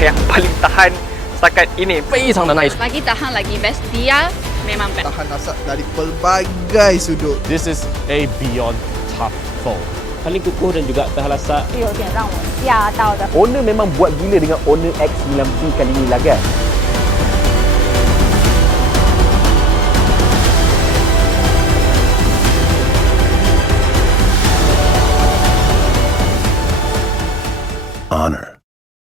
yang paling tahan setakat ini. 非常的 nice. Lagi tahan, lagi best. Dia memang best. Tahan asap dari pelbagai sudut. This is a beyond tough foam. Paling kukuh dan juga tahan lasak. 是有点让我吓到的。 Owner memang buat gila dengan owner X9b kali ni lah kan. Honor.